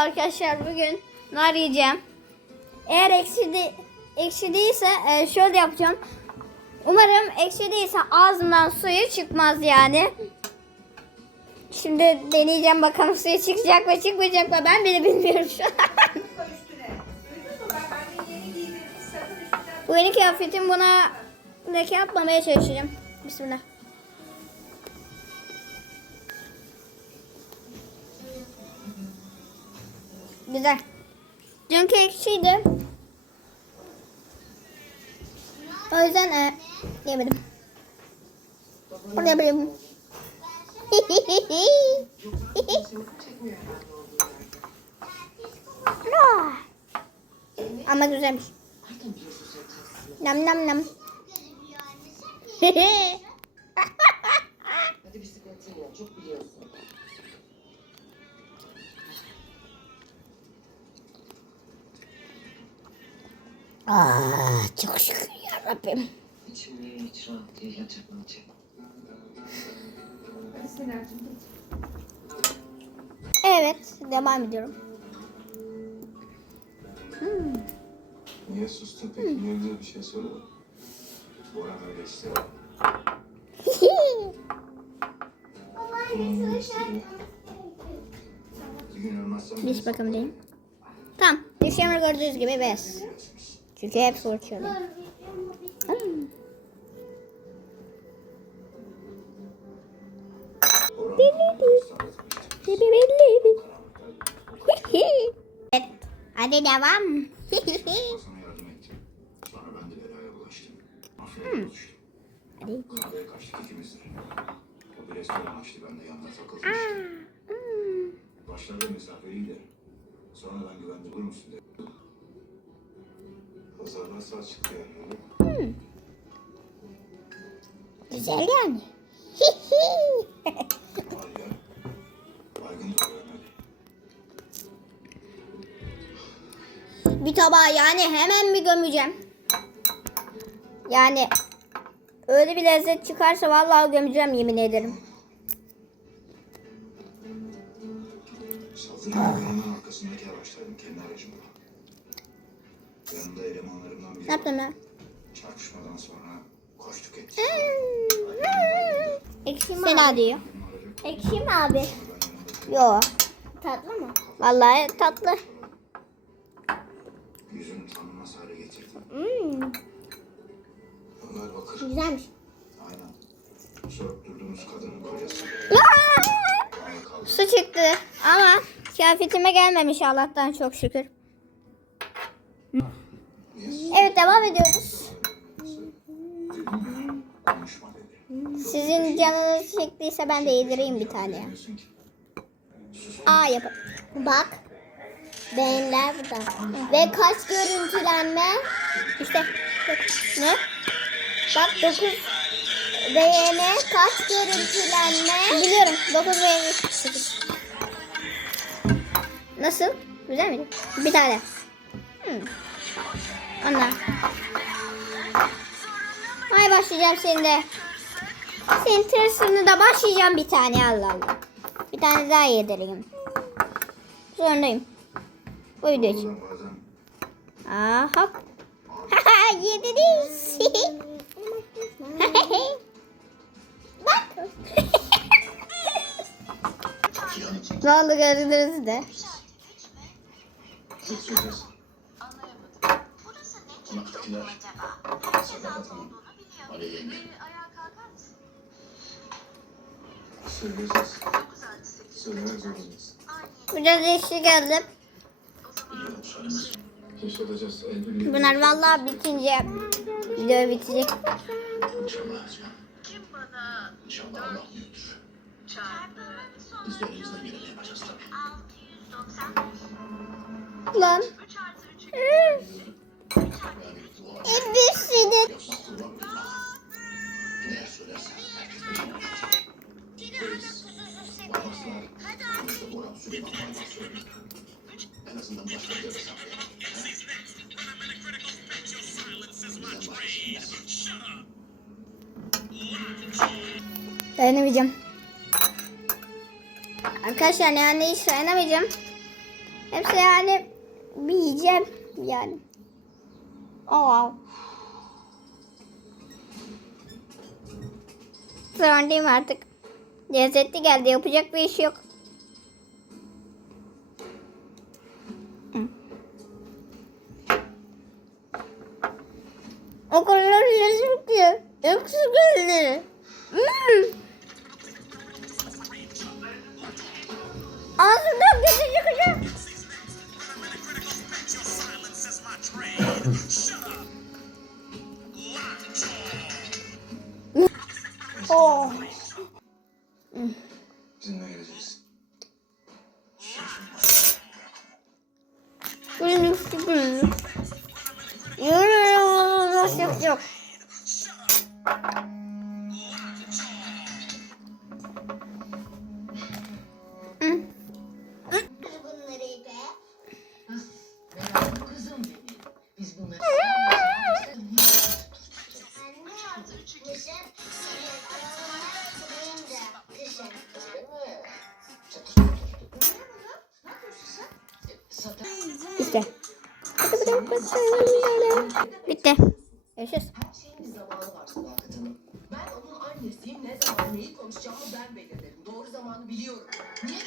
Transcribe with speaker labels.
Speaker 1: arkadaşlar bugün nar yiyeceğim. Eğer eksi, de, eksi değilse e, şöyle yapacağım. Umarım eksi değilse ağzımdan suyu çıkmaz yani. Şimdi deneyeceğim bakalım suyu çıkacak mı çıkmayacak mı ben bile bilmiyorum şu an. Bu yeni kıyafetim buna leke yapmamaya çalışacağım. Bismillah. Güzel. Dünkü ekşiydi. O yüzden e, yemedim. Yemedim. Ama güzelmiş. Nam nam nam.
Speaker 2: Hadi bisikletini çok biliyorsun.
Speaker 1: Aa, çok şükür ya Rabbim.
Speaker 2: Hiç rahat değil.
Speaker 1: Evet, devam ediyorum.
Speaker 3: Niye sustun peki? Niye güzel bir şey söyle. Bu arada geçti. Bir
Speaker 1: bakım değil. Tamam, dişlerimi gördüğünüz gibi beyaz. Çünkü hep. Hmm. Evet, hadi devam.
Speaker 3: Buluştum.
Speaker 1: Hadi.
Speaker 3: O bir restoran açtı. Ben de yanına takılmıştım. Başlarda. Sonradan güvende musun dedi. Pazardan sağ çıktı yani.
Speaker 1: Güzel yani.
Speaker 3: Ya. Baygın görmedi.
Speaker 1: bir tabağı yani hemen bir gömeceğim. Yani öyle bir lezzet çıkarsa vallahi gömeceğim yemin ederim.
Speaker 3: Saldırı arkasındaki araçtaydım kendi aracımla. Yanımda elemanlarımdan biri
Speaker 1: Ne yaptın lan?
Speaker 3: Çarpışmadan sonra koştuk ettik.
Speaker 1: Ekşi mi Sena diyor.
Speaker 3: Benim aracım
Speaker 1: Ekşi mi abi?
Speaker 3: ben
Speaker 1: Yo. Tatlı mı? Vallahi tatlı.
Speaker 3: yüzünü tanınmaz hale getirdim.
Speaker 1: Hmm,
Speaker 3: Ömer Bakır.
Speaker 1: güzelmiş.
Speaker 3: Aynen. Sorup durduğumuz kadının kocası. Kaldı.
Speaker 1: Su çıktı ama kıyafetime gelmemiş Allah'tan çok şükür. Evet devam ediyoruz. Sizin canınız çektiyse ben de yedireyim bir tane. Aa yap. Bak. Beğeniler burada. Ve kaç görüntülenme? İşte. Ne? Bak 9 beğeni kaç görüntülenme? Biliyorum 9 beğeni. Nasıl? Güzel miydi? Bir tane. Hmm. Onlar. Ay başlayacağım senin de. Senin tırsını da başlayacağım bir tane Allah Allah. Bir tane daha yedireyim. Zorundayım. Bu video için. Aa hop. Yediniz. Bak. ne oldu gördünüz de.
Speaker 3: Hanım, Ali Yenge. Söyleyeceğiz. Söylemek zorundayız.
Speaker 1: Biraz eşlik geldim.
Speaker 3: Yaşatacağız.
Speaker 1: Bunlar vallahi bitince video bitecek.
Speaker 3: İnşallah Hacı. İnşallah Allah büyüktür. Biz de elimizden geleni yapacağız tabii.
Speaker 1: Lan.
Speaker 3: Süleyman Baytar söylüyor. En azından başka bir yere
Speaker 1: Dayanamayacağım. Arkadaşlar yani hiç dayanamayacağım. Hepsi yani bir yiyeceğim yani. Oh. Sorun artık. Lezzetli geldi. Yapacak bir iş yok. O kadar lezzetli. Hepsi geldi. Hmm. Ağzından kötü çıkacak. Oh.
Speaker 3: Bizimle geleceksin.
Speaker 1: Benim sıkıntı. Yok yok yok. Hı. Bitti. Görüşürüz.
Speaker 2: Her şeyin bir zamanı var Sadakat Hanım. Ben onun annesiyim. Ne zaman neyi konuşacağımı ben belirlerim. Doğru zamanı biliyorum. Niye